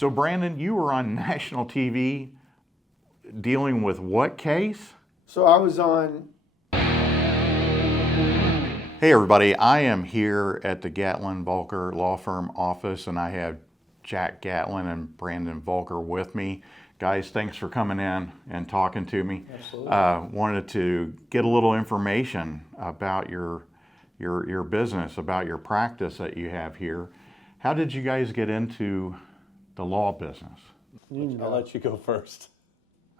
So Brandon, you were on national TV dealing with what case? So I was on. Hey everybody, I am here at the Gatlin Voelker Law Firm office and I have Jack Gatlin and Brandon Voelker with me. Guys, thanks for coming in and talking to me. Absolutely. Wanted to get a little information about your business, about your practice that you have here. How did you guys get into the law business? I'll let you go first.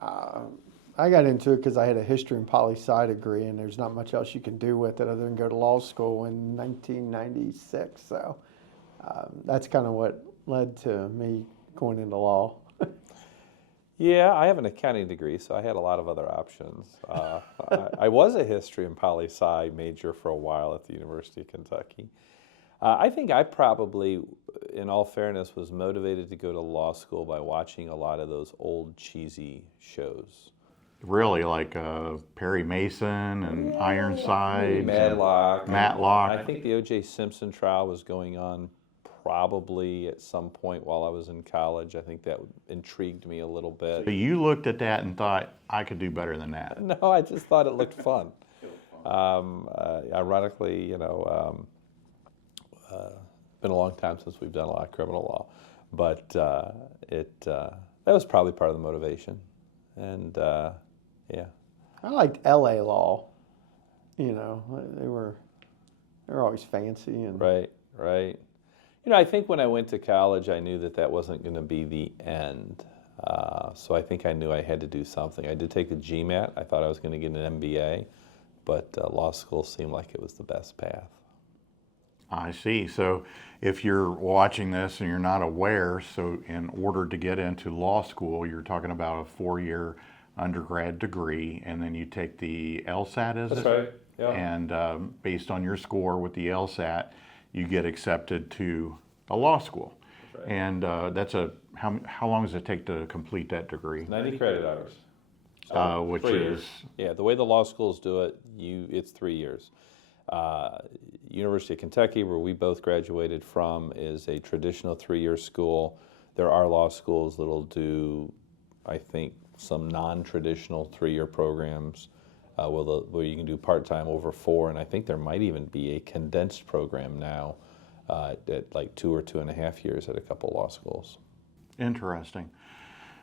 I got into it because I had a history and poli-sci degree, and there's not much else you can do with it other than go to law school in 1996. So that's kind of what led to me going into law. Yeah, I have an accounting degree, so I had a lot of other options. I was a history and poli-sci major for a while at the University of Kentucky. I think I probably, in all fairness, was motivated to go to law school by watching a lot of those old cheesy shows. Really, like Perry Mason and Ironside, Matlock. Matlock. I think the O.J. Simpson trial was going on probably at some point while I was in college. I think that intrigued me a little bit. So you looked at that and thought, I could do better than that. No, I just thought it looked fun. Ironically, you know, been a long time since we've done a lot of criminal law, but that was probably part of the motivation. And yeah, I liked L.A. law. You know, they were always fancy and right. You know, I think when I went to college, I knew that wasn't going to be the end. So I think I knew I had to do something. I did take a GMAT. I thought I was going to get an MBA, but law school seemed like it was the best path. I see. So if you're watching this and you're not aware, so in order to get into law school, you're talking about a 4-year undergrad degree, and then you take the LSAT, is it? That's right, yeah. And based on your score with the LSAT, you get accepted to a law school. That's right. And how long does it take to complete that degree? 90 credit hours. Which 3 is? years. Yeah, the way the law schools do it, it's 3 years. University of Kentucky, where we both graduated from, is a traditional 3-year school. There are law schools that'll do, I think, some non-traditional 3-year programs where you can do part-time over 4, and I think there might even be a condensed program now at like 2 or 2.5 years at a couple law schools. Interesting.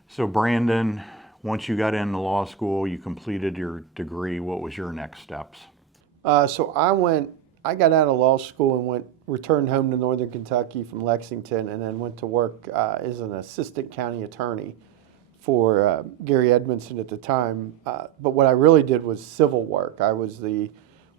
So Brandon, once you got into law school, you completed your degree, what was your next steps? So I got out of law school and returned home to Northern Kentucky from Lexington, and then went to work as an assistant county attorney for Gary Edmondson at the time. But what I really did was civil work. I was what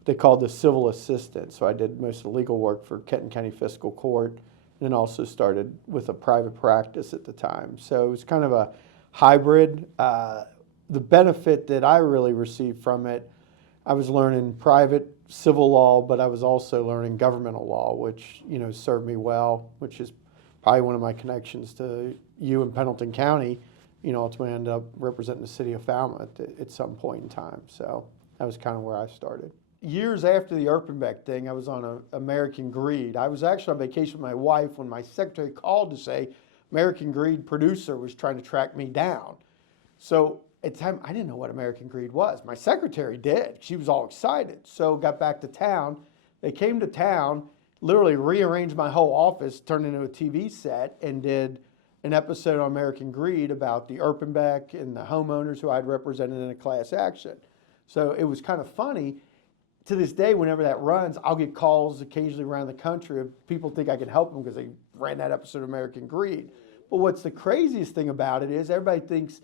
they called the civil assistant. So I did most of the legal work for Kenton County Fiscal Court, and then also started with a private practice at the time. So it was kind of a hybrid. The benefit that I really received from it, I was learning private civil law, but I was also learning governmental law, which, you know, served me well, which is probably one of my connections to you in Pendleton County. You know, ultimately ended up representing the city of Falmouth at some point in time. So that was kind of where I started. Years after the Erpenbeck thing, I was on American Greed. I was actually on vacation with my wife when my secretary called to say American Greed producer was trying to track me down. So at the time, I didn't know what American Greed was. My secretary did. She was all excited. So got back to town. They came to town, literally rearranged my whole office, turned it into a TV set, and did an episode on American Greed about the Erpenbeck and the homeowners who I'd represented in a class action. So it was kind of funny. To this day, whenever that runs, I'll get calls occasionally around the country of people think I can help them because they ran that episode of American Greed. But what's the craziest thing about it is everybody thinks,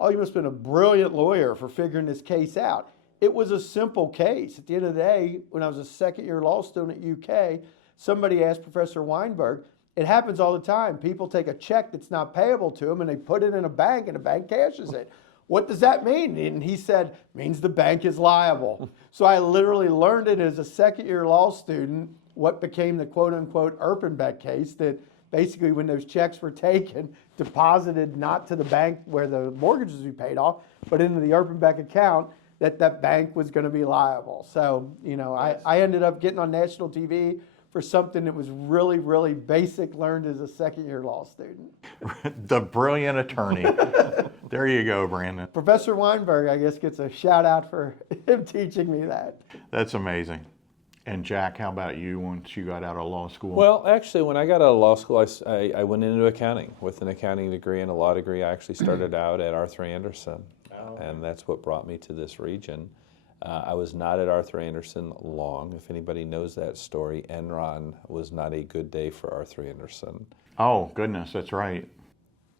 oh, you must have been a brilliant lawyer for figuring this case out. It was a simple case. At the end of the day, when I was a second-year law student at UK, somebody asked Professor Weinberg, it happens all the time. People take a check that's not payable to them and they put it in a bank and the bank cashes it. What does that mean? And he said, means the bank is liable. So I literally learned it as a second-year law student, what became the quote-unquote Erpenbeck case, that basically when those checks were taken, deposited not to the bank where the mortgages would be paid off, but into the Erpenbeck account, that bank was going to be liable. So, you know, I ended up getting on national TV for something that was really, really basic, learned as a second-year law student. The brilliant attorney. There you go, Brandon. Professor Weinberg, I guess, gets a shout out for him teaching me that. That's amazing. And Jack, how about you once you got out of law school? Well, actually, when I got out of law school, I went into accounting with an accounting degree and a law degree. I actually started out at Arthur Andersen, and that's what brought me to this region. I was not at Arthur Andersen long. If anybody knows that story, Enron was not a good day for Arthur Andersen. Oh, goodness, that's right.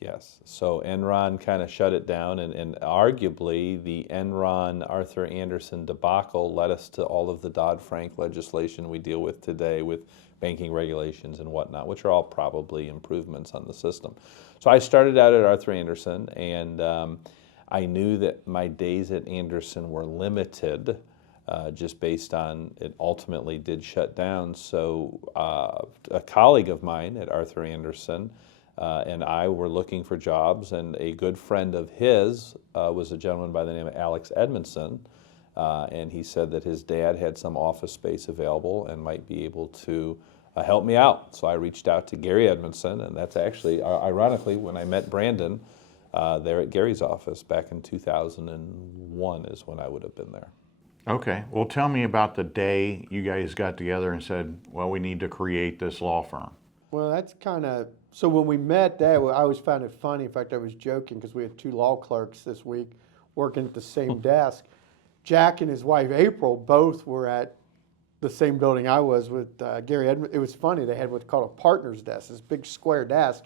Yes, so Enron kind of shut it down, and arguably the Enron Arthur Andersen debacle led us to all of the Dodd-Frank legislation we deal with today with banking regulations and whatnot, which are all probably improvements on the system. So I started out at Arthur Andersen, and I knew that my days at Andersen were limited just based on it ultimately did shut down. So a colleague of mine at Arthur Andersen and I were looking for jobs, and a good friend of his was a gentleman by the name of Alex Edmondson, and he said that his dad had some office space available and might be able to help me out. So I reached out to Gary Edmondson, and that's actually, ironically, when I met Brandon there at Gary's office back in 2001 is when I would have been there. Okay, well, tell me about the day you guys got together and said, well, we need to create this law firm. Well, that's kind of, so when we met that, I always found it funny. In fact, I was joking because we had 2 law clerks this week working at the same desk. Jack and his wife, April, both were at the same building I was with Gary Edmond. It was funny. They had what's called a partner's desk, this big square desk.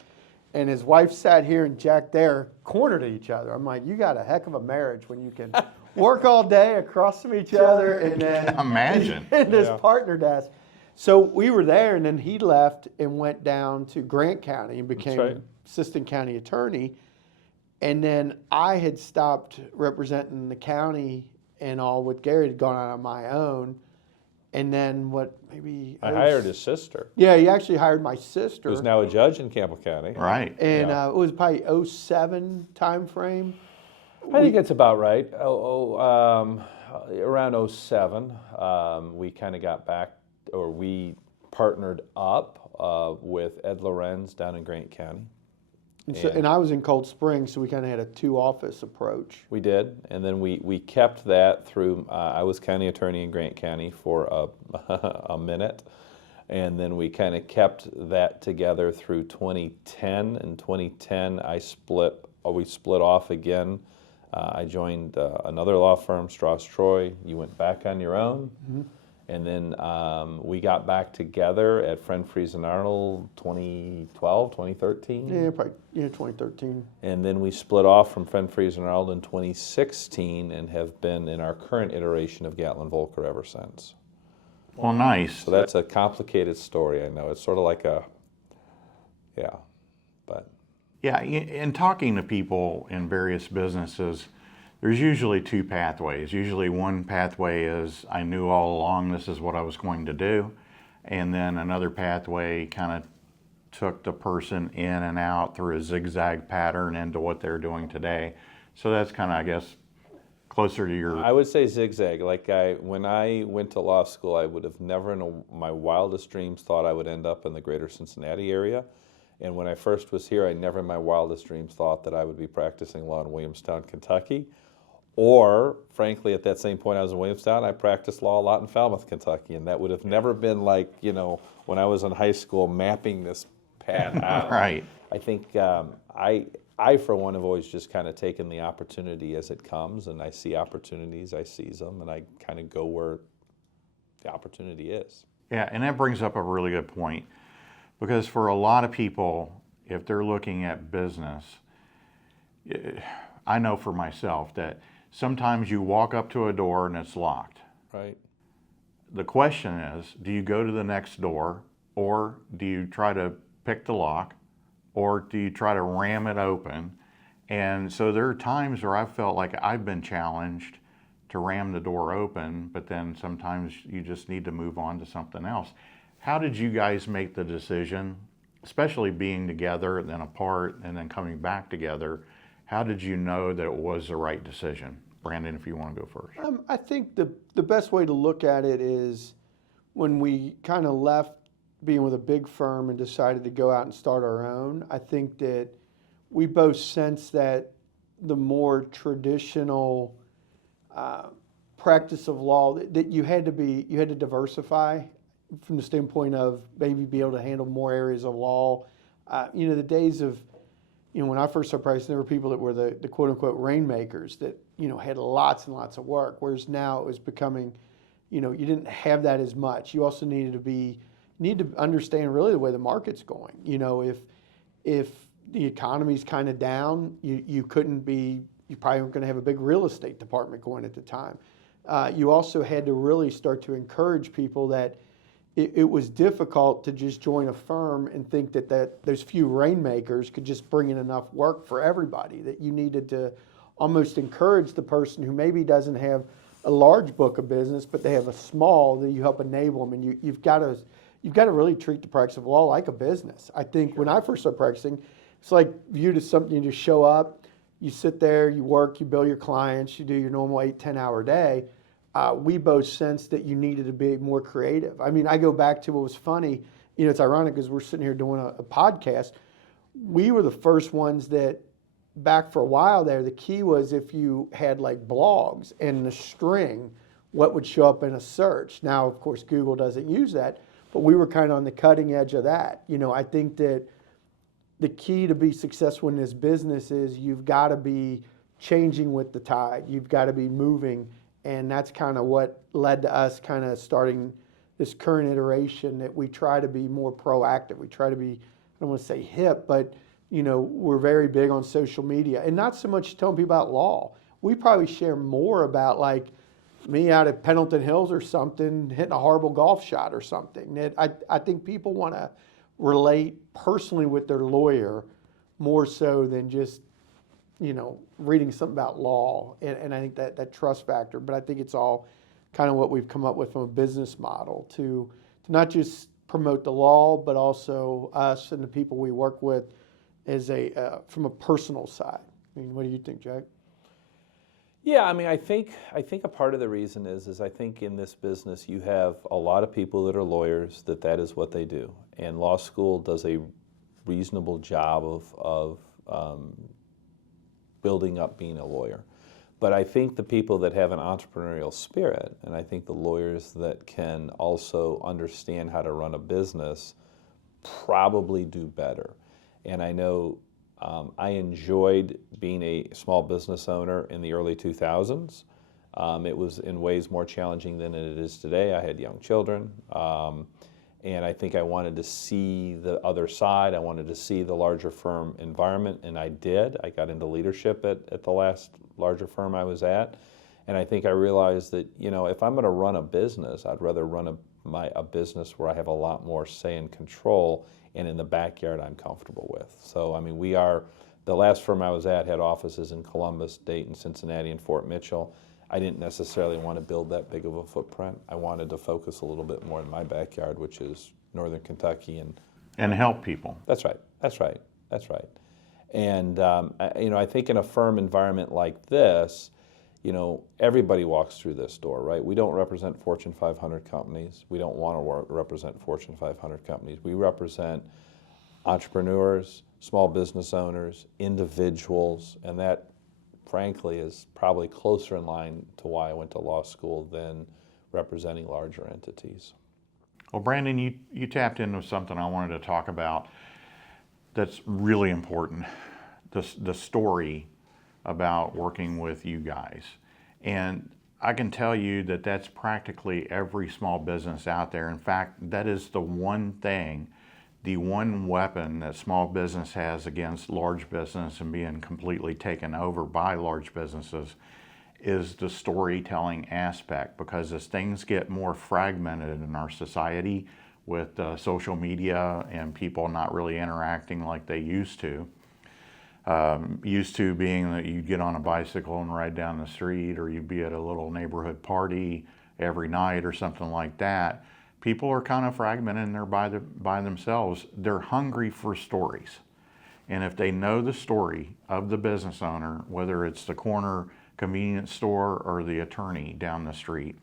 And his wife sat here and Jack there, cornered to each other. I'm like, you got a heck of a marriage when you can work all day across from each other and then Imagine. in this partner desk. So we were there, and then he left and went down to Grant County and became assistant county attorney. And then I had stopped representing the county and all with Gary, had gone out on my own. And then I hired his sister. Yeah, he actually hired my sister. Who's now a judge in Campbell County. Right. And it was probably 07 time frame. I think it's about right. Around 07, we kind of got back, or we partnered up with Ed Lorenz down in Grant County. And I was in Cold Springs, so we kind of had a 2-office approach. We did, and then we kept that through, I was county attorney in Grant County for a minute, and then we kind of kept that together through 2010. In 2010, we split off again. I joined another law firm, Strauss Troy. You went back on your own. Mm-hmm. And then we got back together at Friend Freeze and Arnold 2012, 2013. Yeah, probably 2013. And then we split off from Friend Freeze and Arnold in 2016 and have been in our current iteration of Gatlin Voelker ever since. Well, nice. So that's a complicated story, I know. It's sort of like Yeah, in talking to people in various businesses, there's usually 2 pathways. Usually one pathway is, I knew all along this is what I was going to do. And then another pathway kind of took the person in and out through a zigzag pattern into what they're doing today. So that's kind of, I guess, closer to your... I would say zigzag. Like when I went to law school, I would have never in my wildest dreams thought I would end up in the greater Cincinnati area. And when I first was here, I never in my wildest dreams thought that I would be practicing law in Williamstown, Kentucky. Or, frankly, at that same point I was in Williamstown, I practiced law a lot in Falmouth, Kentucky, and that would have never been like, when I was in high school mapping this path out. Right. I think I, for one, have always just kind of taken the opportunity as it comes, and I see opportunities, I seize them, and I kind of go where the opportunity is. Yeah, and that brings up a really good point, because for a lot of people, if they're looking at business, I know for myself that sometimes you walk up to a door and it's locked. Right. The question is, do you go to the next door, or do you try to pick the lock, or do you try to ram it open? And so there are times where I felt like I've been challenged to ram the door open, but then sometimes you just need to move on to something else. How did you guys make the decision, especially being together and then apart and then coming back together? How did you know that it was the right decision? Brandon, if you want to go first. I think the best way to look at it is when we kind of left being with a big firm and decided to go out and start our own, I think that we both sense that the more traditional practice of law that you had to diversify from the standpoint of maybe be able to handle more areas of law. The days of, when I first started practicing, there were people that were the quote unquote rainmakers that, had lots and lots of work. Whereas now it was becoming, you didn't have that as much. You also need to understand really the way the market's going. If the economy's kind of down, you probably weren't going to have a big real estate department going at the time. You also had to really start to encourage people that it was difficult to just join a firm and think that those few rainmakers could just bring in enough work for everybody, that you needed to almost encourage the person who maybe doesn't have a large book of business, but they have a small, that you help enable them. And you've got to really treat the practice of law like a business. I think when I first started practicing, it's like viewed as something you just show up, you sit there, you work, you bill your clients, you do your normal 8-10 hour day. We both sensed that you needed to be more creative. I mean, I go back to what was funny. It's ironic because we're sitting here doing a podcast. We were the first ones that, back for a while there, the key was if you had like blogs and the string, what would show up in a search. Now, of course, Google doesn't use that, but we were kind of on the cutting edge of that. I think that the key to be successful in this business is you've got to be changing with the tide. You've got to be moving. And that's kind of what led to us kind of starting this current iteration, that we try to be more proactive. We try to be, I don't want to say hip, but we're very big on social media, and not so much telling people about law. We probably share more about like me out at Pendleton Hills or something, hitting a horrible golf shot or something. That I think people want to relate personally with their lawyer more so than just reading something about law, and I think that trust factor. But I think it's all kind of what we've come up with from a business model to not just promote the law, but also us and the people we work with as from a personal side. I mean, what do you think, Jack? Yeah, I mean, I think a part of the reason is I think in this business you have a lot of people that are lawyers that is what they do, and law school does a reasonable job of building up being a lawyer. But I think the people that have an entrepreneurial spirit, and I think the lawyers that can also understand how to run a business, probably do better. And I know I enjoyed being a small business owner in the early 2000s. It was in ways more challenging than it is today. I had young children. And I think I wanted to see the other side. I wanted to see the larger firm environment, and I did. I got into leadership at the last larger firm I was at. And I think I realized that, if I'm going to run a business, I'd rather run a business where I have a lot more say and control, and in the backyard I'm comfortable with. So, I mean, the last firm I was at had offices in Columbus, Dayton, Cincinnati, and Fort Mitchell. I didn't necessarily want to build that big of a footprint. I wanted to focus a little bit more in my backyard, which is Northern Kentucky, and help people. That's right. And I think in a firm environment like this, everybody walks through this door, right? We don't represent Fortune 500 companies. We don't want to represent Fortune 500 companies. We represent entrepreneurs, small business owners, individuals, and that, frankly, is probably closer in line to why I went to law school than representing larger entities. Well, Brandon, you tapped into something I wanted to talk about that's really important, the story about working with you guys. And I can tell you that that's practically every small business out there. In fact, that is the one thing, the one weapon that small business has against large business and being completely taken over by large businesses is the storytelling aspect. Because as things get more fragmented in our society with social media and people not really interacting like they used to being that you'd get on a bicycle and ride down the street, or you'd be at a little neighborhood party every night or something like that. People are kind of fragmented and they're by themselves. They're hungry for stories. And if they know the story of the business owner, whether it's the corner convenience store or the attorney down the street,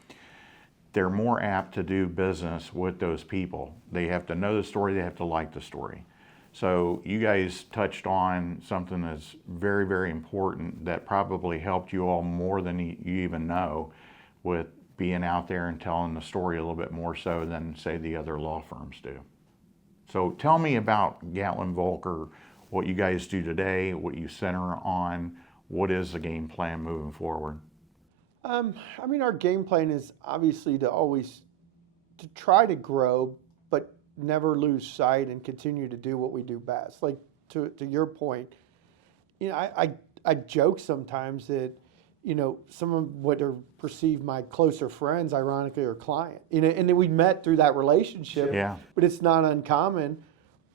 they're more apt to do business with those people. They have to know the story, they have to like the story. So you guys touched on something that's very, very important that probably helped you all more than you even know, with being out there and telling the story a little bit more so than, say, the other law firms do. So tell me about Gatlin Voelker, what you guys do today, what you center on, what is the game plan moving forward? I mean, our game plan is obviously to try to grow, but never lose sight and continue to do what we do best. Like to your point, you know, I joke sometimes that, you know, some of what are perceived my closer friends, ironically, are client. You know, and then we met through that relationship. Yeah. But it's not uncommon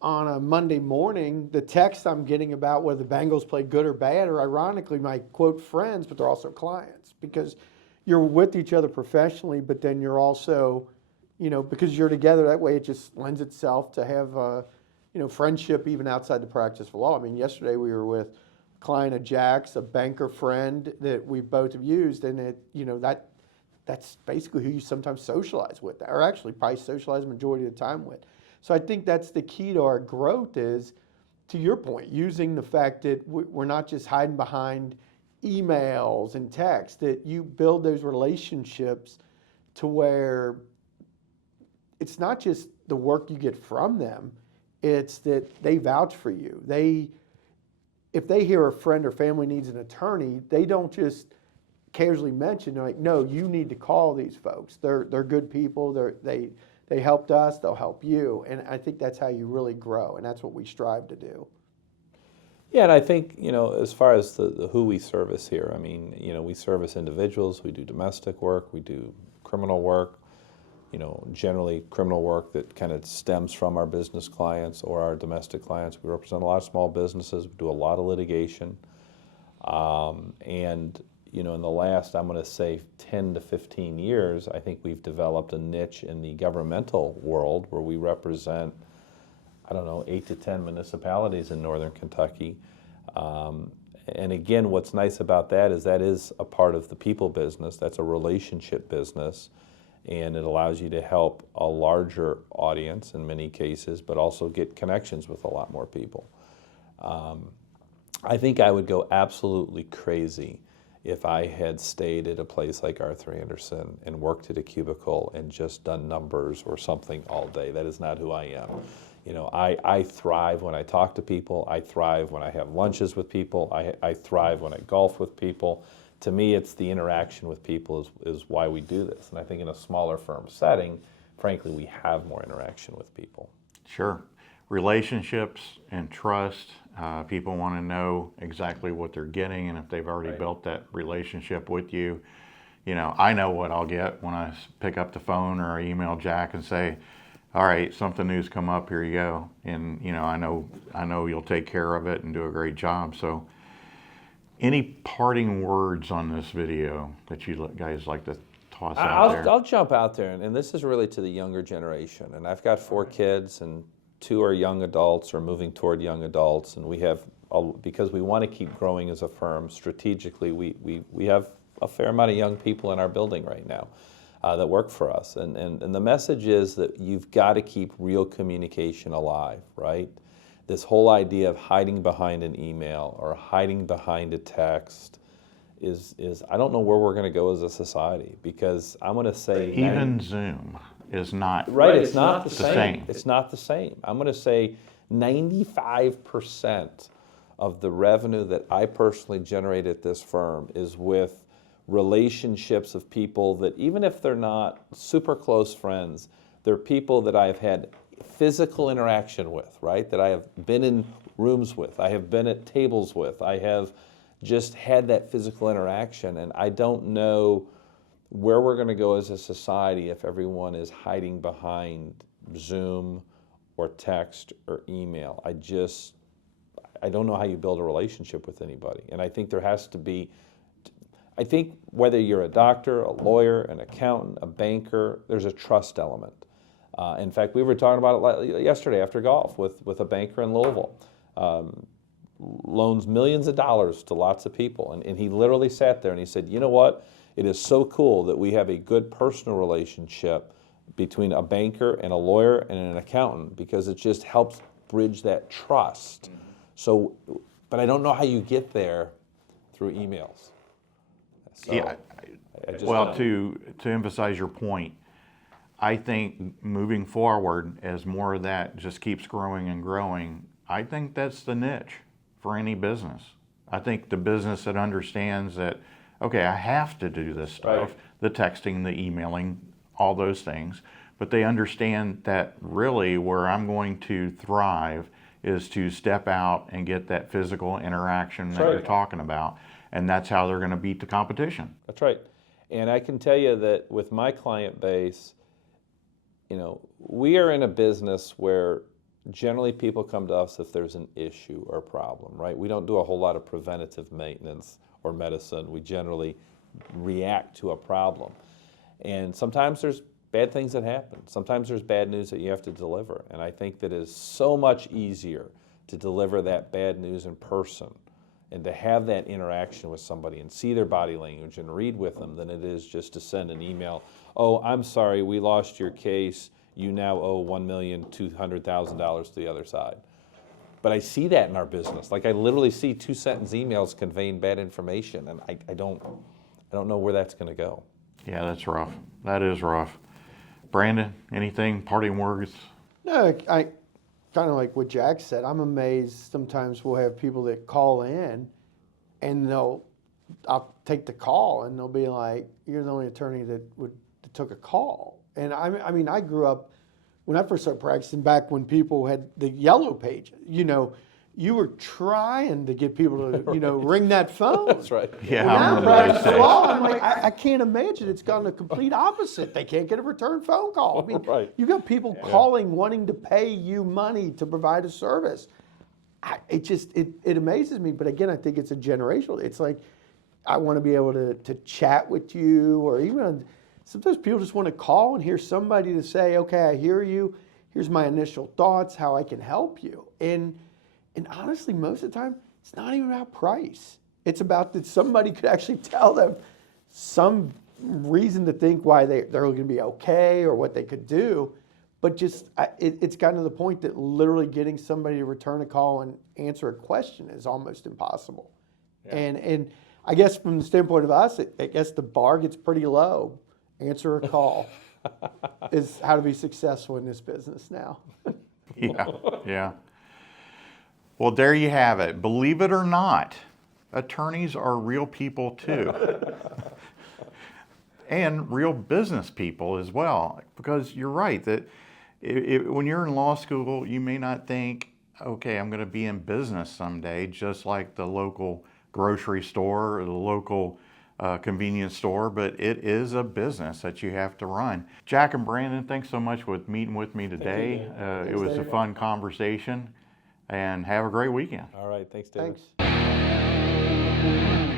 on a Monday morning, the text I'm getting about whether the Bengals play good or bad are ironically my quote friends, but they're also clients, because you're with each other professionally, but then you're also, you know, because you're together that way, it just lends itself to have, you know, friendship even outside the practice of law. I mean, yesterday we were with a client of Jack's, a banker friend that we both have used, and it, you know, that's basically who you sometimes socialize with, or actually probably socialize the majority of the time with. So I think that's the key to our growth is, to your point, using the fact that we're not just hiding behind emails and text, that you build those relationships to where it's not just the work you get from them, it's that they vouch for you. If they hear a friend or family needs an attorney, they don't just casually mention, like, no, you need to call these folks. They're good people. They helped us, they'll help you. And I think that's how you really grow, and that's what we strive to do. Yeah, and I think, you know, as far as the who we service here, I mean, you know, we service individuals, we do domestic work, we do criminal work, you know, generally criminal work that kind of stems from our business clients or our domestic clients. We represent a lot of small businesses, we do a lot of litigation. And you know, in the last, I'm going to say 10 to 15 years, I think we've developed a niche in the governmental world where we represent, I don't know, 8 to 10 municipalities in northern Kentucky. And again, what's nice about that is a part of the people business. That's a relationship business, and it allows you to help a larger audience in many cases, but also get connections with a lot more people. I think I would go absolutely crazy if I had stayed at a place like Arthur Andersen and worked at a cubicle and just done numbers or something all day. That is not who I am. You know, I thrive when I talk to people. I thrive when I have lunches with people. I thrive when I golf with people. To me, it's the interaction with people is why we do this. And I think in a smaller firm setting, frankly, we have more interaction with people. Sure. Relationships and trust. People want to know exactly what they're getting, and if they've already built that relationship with you, you know, I know what I'll get when I pick up the phone or I email Jack and say, all right, something new's come up, here you go. And, you know, I know you'll take care of it and do a great job. So any parting words on this video that you guys like to toss out there? I'll jump out there, and this is really to the younger generation. And I've got 4 kids, and 2 are young adults or moving toward young adults, and we have, because we want to keep growing as a firm strategically, we have a fair amount of young people in our building right now that work for us. And the message is that you've got to keep real communication alive, right? This whole idea of hiding behind an email or hiding behind a text is I don't know where we're going to go as a society, because I'm going to say even Zoom is not right. It's not the same. same. It's not the same. I'm going to say 95% of the revenue that I personally generate at this firm is with relationships of people that, even if they're not super close friends, they're people that I've had physical interaction with, right? That I have been in rooms with, I have been at tables with, I have just had that physical interaction. And I don't know where we're going to go as a society if everyone is hiding behind Zoom or text or email. I don't know how you build a relationship with anybody. And I think there has to be, I think whether you're a doctor, a lawyer, an accountant, a banker, there's a trust element. In fact, we were talking about it yesterday after golf with a banker in Louisville. Loans millions of dollars to lots of people. And he literally sat there and he said, you know what? It is so cool that we have a good personal relationship between a banker and a lawyer and an accountant, because it just helps bridge that trust. So, but I don't know how you get there through emails. So, Yeah. I just Well, don't. to emphasize your point, I think moving forward, as more of that just keeps growing and growing, I think that's the niche for any business. I think the business that understands that, okay, I have to do this stuff, Right. the texting, the emailing, all those things, but they understand that really where I'm going to thrive is to step out and get that physical interaction that you're right. talking about, and that's how they're going to beat the competition. That's right. And I can tell you that with my client base, we are in a business where generally people come to us if there's an issue or problem, right? We don't do a whole lot of preventative maintenance or medicine. We generally react to a problem. And sometimes there's bad things that happen. Sometimes there's bad news that you have to deliver. And I think that it is so much easier to deliver that bad news in person and to have that interaction with somebody and see their body language and read with them than it is just to send an email. Oh, I'm sorry, we lost your case. You now owe $1,200,000 to the other side. But I see that in our business. Like I literally see 2-sentence emails conveying bad information, and I don't know where that's going to go. Yeah, that's rough. That is rough. Brandon, anything, parting words? No, I kind of like what Jack said. I'm amazed sometimes we'll have people that call in and I'll take the call and they'll be like, you're the only attorney that took a call. And I mean, I grew up, when I first started practicing, back when people had the yellow pages, you were trying to get people to, ring that phone. That's right. Yeah, Well, I now remember those practice days. law, I'm like, I can't imagine it's gone the complete opposite. They can't get a return phone call. I mean, Right. you got people calling, wanting to pay you money to provide a service. It amazes me. But again, I think it's a generational. It's like, I want to be able to chat with you, or even sometimes people just want to call and hear somebody to say, okay, I hear you. Here's my initial thoughts, how I can help you. And honestly, most of the time, it's not even about price. It's about that somebody could actually tell them some reason to think why they're going to be okay or what they could do. But it's gotten to the point that literally getting somebody to return a call and answer a question is almost impossible. Yeah. And I guess from the standpoint of us, I guess the bar gets pretty low. Answer a call is how to be successful in this business now. Yeah. Well, there you have it. Believe it or not, attorneys are real people too. And real business people as well. Because you're right, that when you're in law school, you may not think, okay, I'm going to be in business someday, just like the local grocery store or the local convenience store, but it is a business that you have to run. Jack and Brandon, thanks so much for meeting with me today. It was a fun conversation, and have a great weekend. All right. Thanks, David. Thanks.